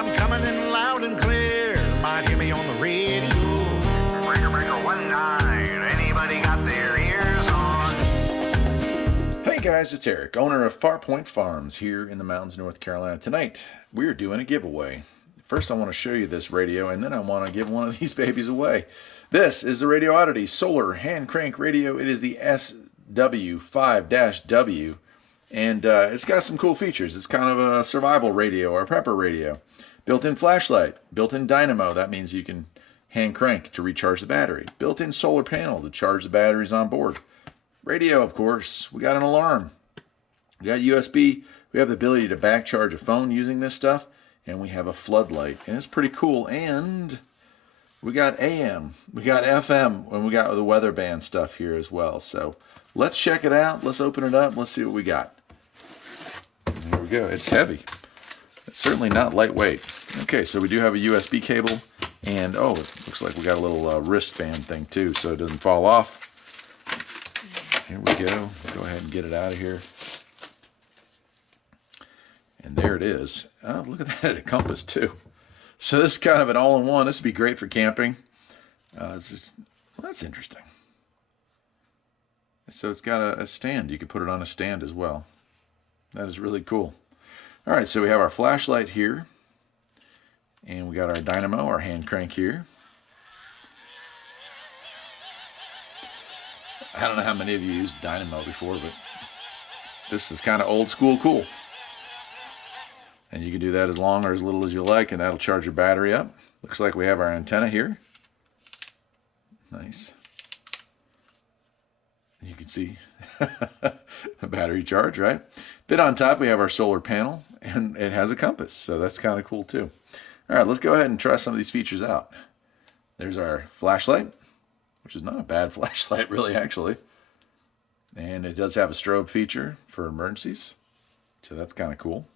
I'm coming in loud and clear. Might hear me on the radio. Breaker, breaker, 19. Anybody got their ears on? Hey guys, it's Eric, owner of Farpoint Farms here in the mountains, North Carolina. Tonight, we're doing a giveaway. First, I want to show you this radio, and then I want to give one of these babies away. This is the Radioddity Solar Hand Crank Radio. It is the SW5-W, and it's got some cool features. It's kind of a survival radio or a prepper radio. Built-in flashlight, built-in dynamo. That means you can hand crank to recharge the battery. Built-in solar panel to charge the batteries on board. Radio, of course. We got an alarm. We got USB. We have the ability to back charge a phone using this stuff. And we have a floodlight. And it's pretty cool. And we got AM. We got FM. And we got the weather band stuff here as well. So let's check it out. Let's open it up. Let's see what we got. There we go. It's heavy. It's certainly not lightweight. Okay, so we do have a USB cable. And, oh, it looks like we got a little wristband thing too, so it doesn't fall off. Here we go. Go ahead and get it out of here. And there it is. Oh, look at that. A compass too. So this is kind of an all-in-one. This would be great for camping. Well, that's interesting. So it's got a stand. You could put it on a stand as well. That is really cool. All right, so we have our flashlight here. And we got our dynamo, our hand crank here. I don't know how many of you used dynamo before, but this is kind of old school cool. And you can do that as long or as little as you like, and that'll charge your battery up. Looks like we have our antenna here. Nice. You can see the battery charge, right? Then on top we have our solar panel, and it has a compass, so that's kind of cool too. All right, let's go ahead and try some of these features out. There's our flashlight, which is not a bad flashlight really, actually. And it does have a strobe feature for emergencies, so that's kind of cool.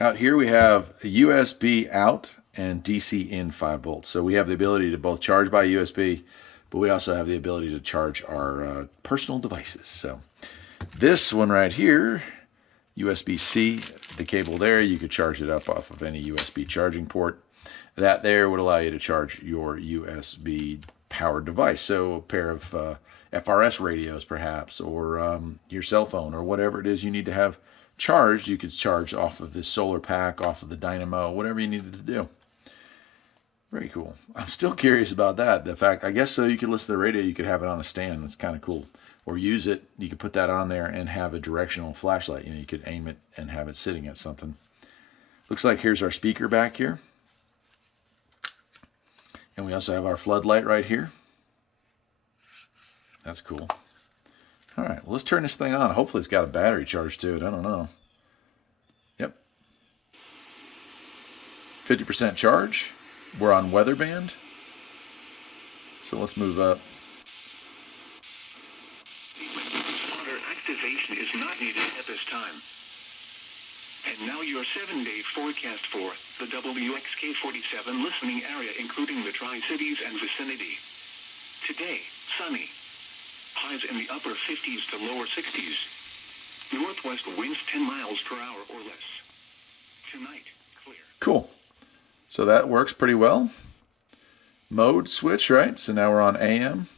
Out here we have a USB out and DC in 5 volts. So we have the ability to both charge by USB, but we also have the ability to charge our personal devices. So this one right here, USB-C, the cable there, you could charge it up off of any USB charging port. That there would allow you to charge your USB powered device. So a pair of FRS radios perhaps, or your cell phone, or whatever it is you need to have charged, you could charge off of this solar pack, off of the dynamo, whatever you needed to do. Very cool. I'm still curious about that. The fact, I guess so you could listen to the radio, you could have it on a stand. That's kind of cool. Or use it, you could put that on there and have a directional flashlight. You know, you could aim it and have it sitting at something. Looks like here's our speaker back here. And we also have our floodlight right here. That's cool. All right, well, let's turn this thing on. Hopefully it's got a battery charge to it. I don't know. Yep. 50% charge. We're on weather band. So let's move up. Water activation is not needed at this time. And now your 7-day forecast for the WXK-47 listening area, including the Tri-Cities and vicinity. Today, sunny. Highs in the upper 50s to lower 60s. Northwest winds 10 miles per hour or less. Tonight, clear. Cool. So that works pretty well. Mode switch, right? So now we're on AM.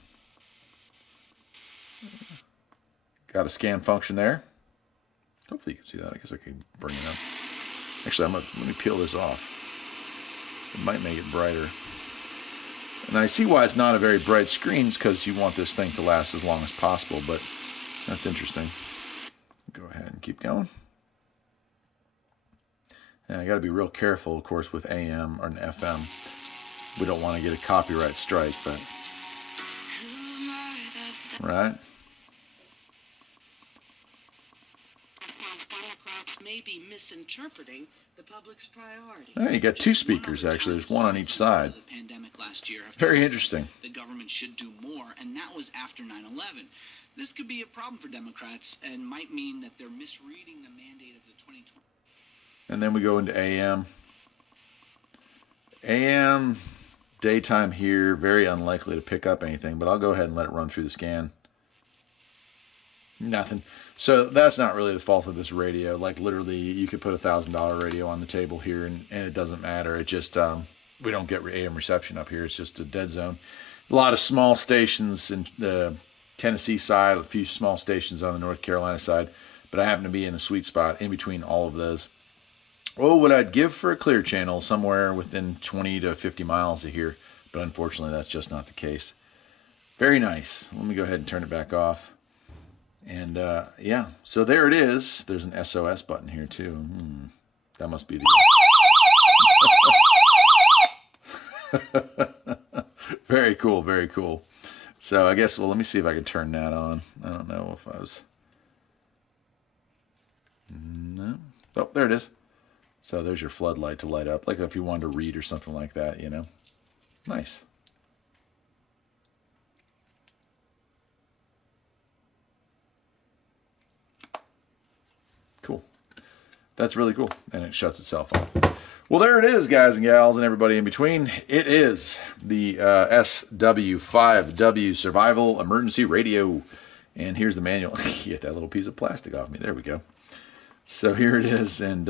Got a scan function there. Hopefully you can see that. I guess I can bring it up. Actually, let me peel this off. It might make it brighter. And I see why it's not a very bright screen, because you want this thing to last as long as possible, but that's interesting. Go ahead and keep going. And I got to be real careful, of course, with AM or an FM. We don't want to get a copyright strike, but right. May be misinterpreting the public's priority. Hey, you got 2 speakers actually. There's one on each side. Very interesting. The government should do more, and that was after 9/11. This could be a problem for Democrats and might mean that they're misreading the mandate of the 2020. And then we go into AM. AM, daytime here, very unlikely to pick up anything, but I'll go ahead and let it run through the scan. Nothing. So that's not really the fault of this radio. Like literally, you could put $1,000 radio on the table here, and it doesn't matter. It just we don't get AM reception up here. It's just a dead zone. A lot of small stations in the Tennessee side, a few small stations on the North Carolina side, but I happen to be in the sweet spot in between all of those. Oh, what I'd give for a clear channel somewhere within 20 to 50 miles of here, but unfortunately that's just not the case. Very nice. Let me go ahead and turn it back off. And yeah, so there it is. There's an SOS button here too. That must be the... Very cool, very cool. So I guess, well, let me see if I can turn that on. I don't know if I was... No. Oh, there it is. So there's your floodlight to light up, like if you wanted to read or something like that, you know. Nice. Cool. That's really cool. And it shuts itself off. Well, there it is, guys and gals and everybody in between. It is the SW5W Survival Emergency Radio. And here's the manual. Get that little piece of plastic off me. There we go. So here it is, and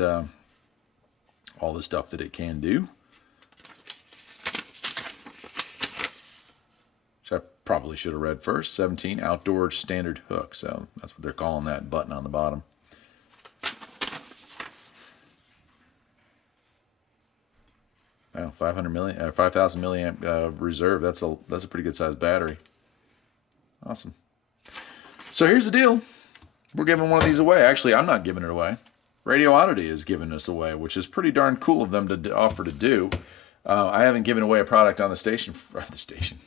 all the stuff that it can do. Which I probably should have read first. 17, outdoor standard hook. So that's what they're calling that button on the bottom. Oh, 500 million, 5,000 milliamp reserve. That's a pretty good sized battery. Awesome. So here's the deal. We're giving one of these away. Actually, I'm not giving it away. Radioddity is giving this away, which is pretty darn cool of them to offer to do. I haven't given away a product on the station.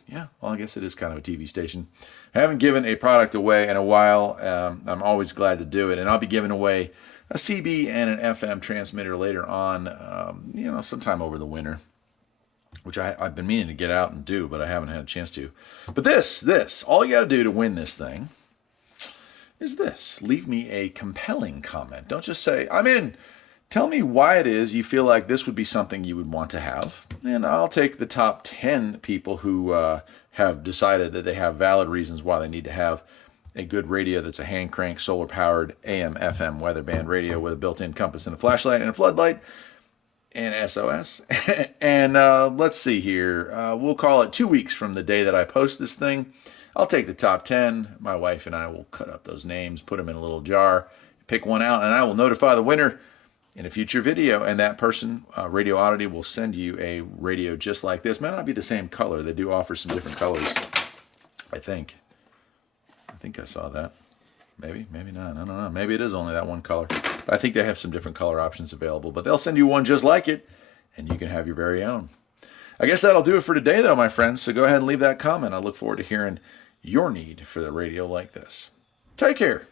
Yeah, well, I guess it is kind of a TV station. I haven't given a product away in a while. I'm always glad to do it, and I'll be giving away a CB and an FM transmitter later on, you know, sometime over the winter, which I've been meaning to get out and do, but I haven't had a chance to. But this, all you got to do to win this thing is this. Leave me a compelling comment. Don't just say, I'm in. Tell me why it is you feel like this would be something you would want to have, and I'll take the top 10 people who have decided that they have valid reasons why they need to have a good radio that's a hand crank, solar powered AM, FM, weather band radio with a built-in compass and a flashlight and a floodlight and SOS. And let's see here. We'll call it 2 weeks from the day that I post this thing. I'll take the top 10. My wife and I will cut up those names, put them in a little jar, pick one out, and I will notify the winner in a future video. And that person, Radioddity, will send you a radio just like this. Might not be the same color. They do offer some different colors, I think. I think I saw that. Maybe not. I don't know. Maybe it is only that one color. But I think they have some different color options available. But they'll send you one just like it, and you can have your very own. I guess that'll do it for today, though, my friends. So go ahead and leave that comment. I look forward to hearing your need for the radio like this. Take care.